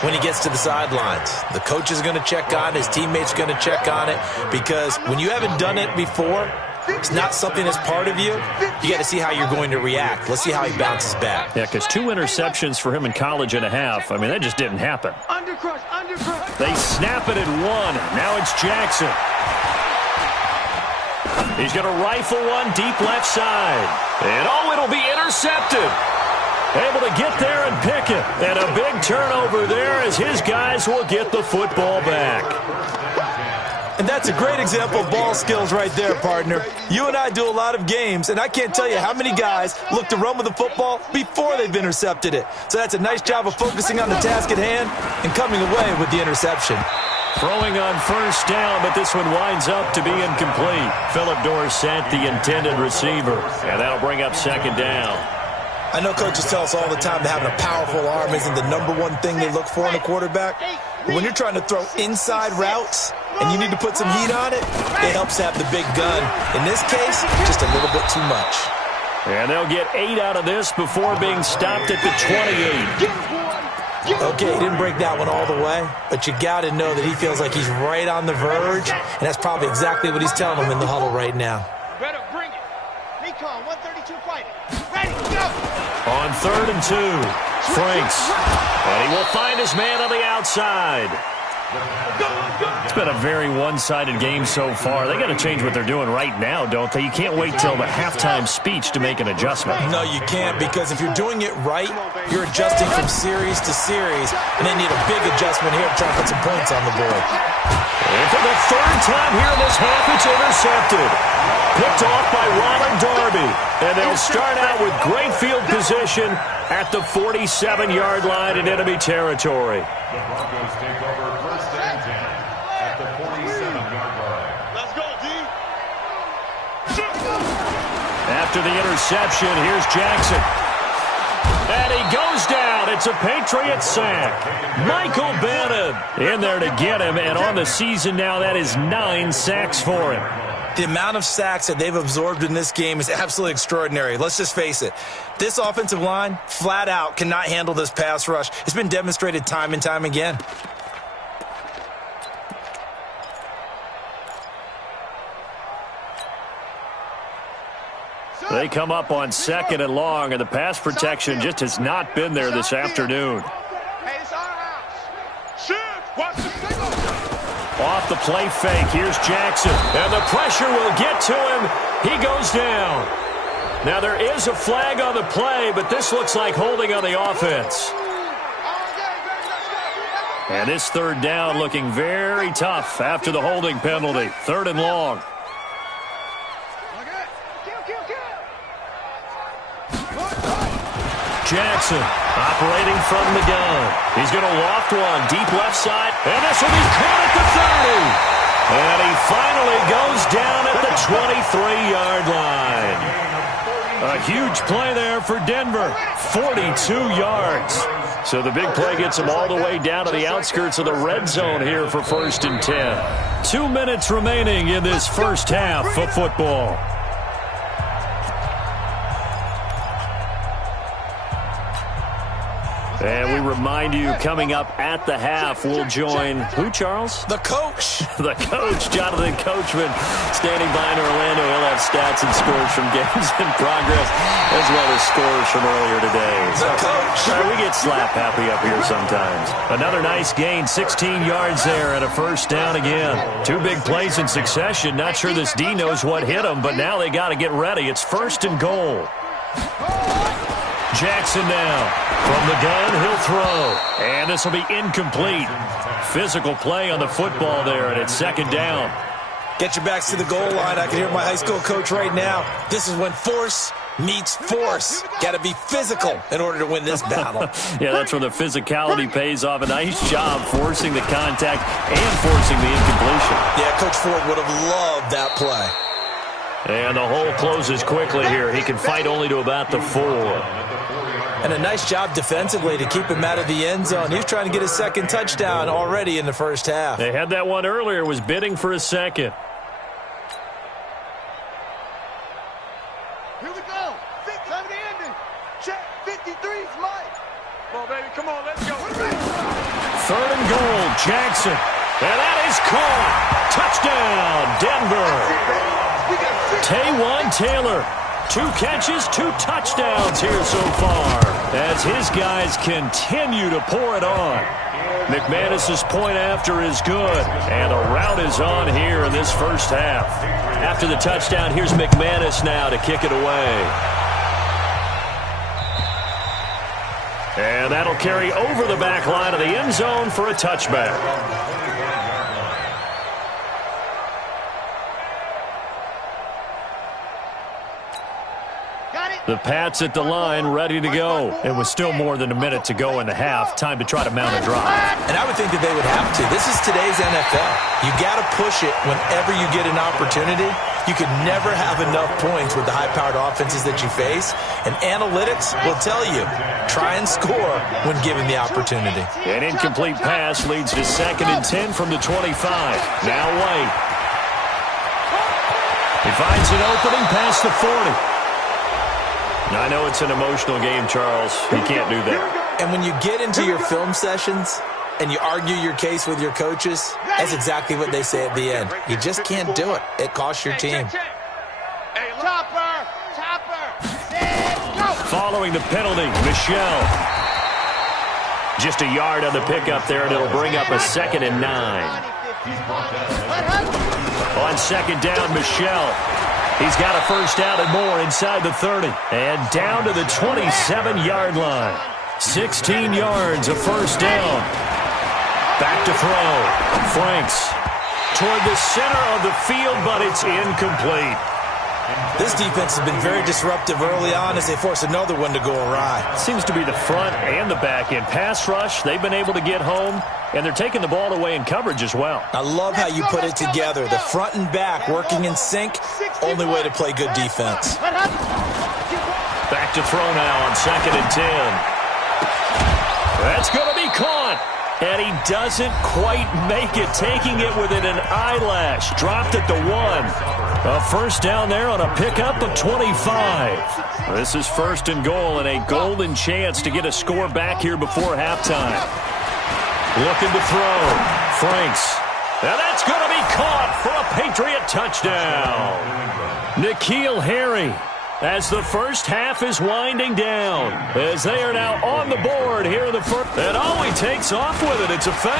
when he gets to the sidelines. The coach is going to check on, his teammates are going to check on it, because when you haven't done it before, it's not something that's part of you. You got to see how you're going to react. Let's see how he bounces back. Yeah, because 2 interceptions for him in college and a half. I mean, that just didn't happen. Undercrush, undercrush. They snap it at 1. Now it's Jackson. He's going to rifle one deep left side. And it'll be intercepted. Able to get there and pick it. And a big turnover there as his guys will get the football back. And that's a great example of ball skills right there, partner. You and I do a lot of games, and I can't tell you how many guys look to run with the football before they've intercepted it. So that's a nice job of focusing on the task at hand and coming away with the interception. Throwing on first down, but this one winds up to be incomplete. Philip Dorsett, the intended receiver. And that'll bring up second down. I know coaches tell us all the time that having a powerful arm isn't the number one thing they look for in a quarterback. But when you're trying to throw inside routes and you need to put some heat on it, it helps to have the big gun. In this case, just a little bit too much. And they'll get 8 out of this before being stopped at the 28. Okay, he didn't break that one all the way, but you got to know that he feels like he's right on the verge, and that's probably exactly what he's telling them in the huddle right now. Better bring it. Recon, 132 fighting. Ready, go! On 3rd and 2, Franks. And he will find his man on the outside. It's been a very one-sided game so far. They got to change what they're doing right now, don't they? You can't wait till the halftime speech to make an adjustment. No, you can't, because if you're doing it right, you're adjusting from series to series, and they need a big adjustment here to try to put some points on the board. And for the 3rd time here in this half, it's intercepted. Picked off by Ronald Darby. And they'll start out with great field position at the 47-yard line in enemy territory. The Broncos take over 1st and 10 at the 47-yard line. Let's go, D. After the interception, here's Jackson. And he goes down. It's a Patriot sack. Michael Bannon in there to get him. And on the season now, that is 9 sacks for him. The amount of sacks that they've absorbed in this game is absolutely extraordinary. Let's just face it. This offensive line, flat out, cannot handle this pass rush. It's been demonstrated time and time again. They come up on 2nd and long, and the pass protection just has not been there this afternoon. Hey, it's our house. Shoot! Watch the signal! Off the play fake, here's Jackson. And the pressure will get to him. He goes down. Now there is a flag on the play, but this looks like holding on the offense. And this 3rd down looking very tough after the holding penalty. 3rd and long. Jackson operating from the gun. He's going to loft one deep left side, and this will be caught at the 30. And he finally goes down at the 23-yard line. A huge play there for Denver, 42 yards. So the big play gets him all the way down to the outskirts of the red zone here for 1st and 10. 2 minutes remaining in this first half of football. And we remind you, coming up at the half, we'll join who, Charles? The coach. The coach, Jonathan Coachman, standing by in Orlando. He'll have stats and scores from games in progress, as well as scores from earlier today. The coach. We get slap happy up here sometimes. Another nice gain, 16 yards there, and a 1st down again. 2 big plays in succession. Not sure this D knows what hit him, but now they got to get ready. It's 1st and goal. Jackson now. From the gun, he'll throw. And this will be incomplete. Physical play on the football there, and it's 2nd down. Get your backs to the goal line. I can hear my high school coach right now. This is when force meets force. Got to be physical in order to win this battle. Yeah, that's where the physicality pays off. A nice job forcing the contact and forcing the incompletion. Yeah, Coach Ford would have loved that play. And the hole closes quickly here. He can fight only to about the 4. And a nice job defensively to keep him out of the end zone. He's trying to get his second touchdown already in the first half. They had that one earlier, was bidding for a second. Here we go. 6, 7, the ending. Check. 53's Mike. Come on, baby. Come on. Let's go. 3rd and goal, Jackson. And that is caught. Touchdown, Denver. Taywan Taylor. 2 catches, 2 touchdowns here so far as his guys continue to pour it on. McManus's point after is good, and a rout is on here in this first half. After the touchdown, here's McManus now to kick it away. And that'll carry over the back line of the end zone for a touchback. The Pats at the line, ready to go. It was still more than a minute to go in the half. Time to try to mount a drive. And I would think that they would have to. This is today's NFL. You got to push it whenever you get an opportunity. You can never have enough points with the high-powered offenses that you face. And analytics will tell you, try and score when given the opportunity. An incomplete pass leads to 2nd and 10 from the 25. Now White. He finds an opening past the 40. I know it's an emotional game, Charles. You can't do that. And when you get into your film sessions and you argue your case with your coaches, that's exactly what they say at the end. You just can't do it. It costs your team. Following the penalty, Michelle. Just a yard on the pickup there, and it'll bring up a 2nd and 9. On 2nd down, Michelle. He's got a first down and more inside the 30. And down to the 27-yard line. 16 yards, a first down. Back to throw. Franks toward the center of the field, but it's incomplete. This defense has been very disruptive early on as they force another one to go awry. Seems to be the front and the back end. Pass rush, they've been able to get home, and they're taking the ball away in coverage as well. I love how you put it together. The front and back working in sync, only way to play good defense. Back to throw now on 2nd and 10. That's going to be caught. And he doesn't quite make it, taking it within an eyelash. Dropped at the 1. A first down there on a pickup of 25. This is 1st and goal and a golden chance to get a score back here before halftime. Looking to throw. Franks. And that's going to be caught for a Patriot touchdown. N'Keal Harry. As the first half is winding down, as they are now on the board here in the first. And he takes off with it. It's a fake.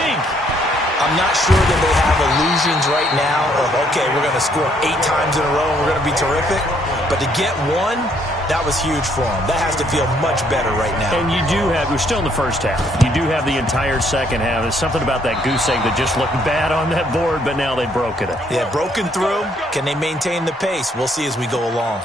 I'm not sure that they have illusions right now of, okay, we're going to score 8 times in a row and we're going to be terrific. But to get one, that was huge for them. That has to feel much better right now. And you do have, we're still in the first half. You do have the entire second half. There's something about that goose egg that just looked bad on that board, but now they've broken it. Yeah, broken through. Can they maintain the pace? We'll see as we go along.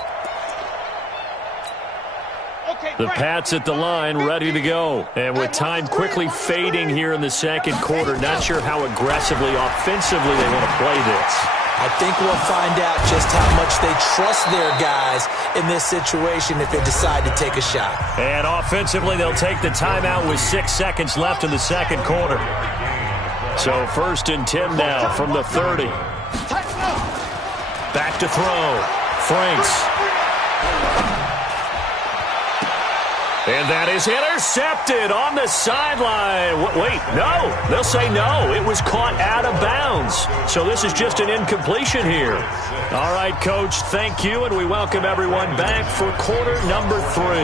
The Pats at the line, ready to go. And with time quickly fading here in the second quarter, not sure how aggressively, offensively they want to play this. I think we'll find out just how much they trust their guys in this situation if they decide to take a shot. And offensively, they'll take the timeout with 6 seconds left in the second quarter. So 1st and 10 now from the 30. Back to throw. Franks. And that is intercepted on the sideline. Wait, no. They'll say no. It was caught out of bounds. So this is just an incompletion here. All right, Coach, thank you, and we welcome everyone back for quarter number 3.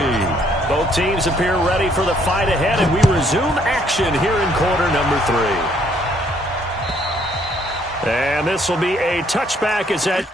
Both teams appear ready for the fight ahead, and we resume action here in quarter number 3. And this will be a touchback as that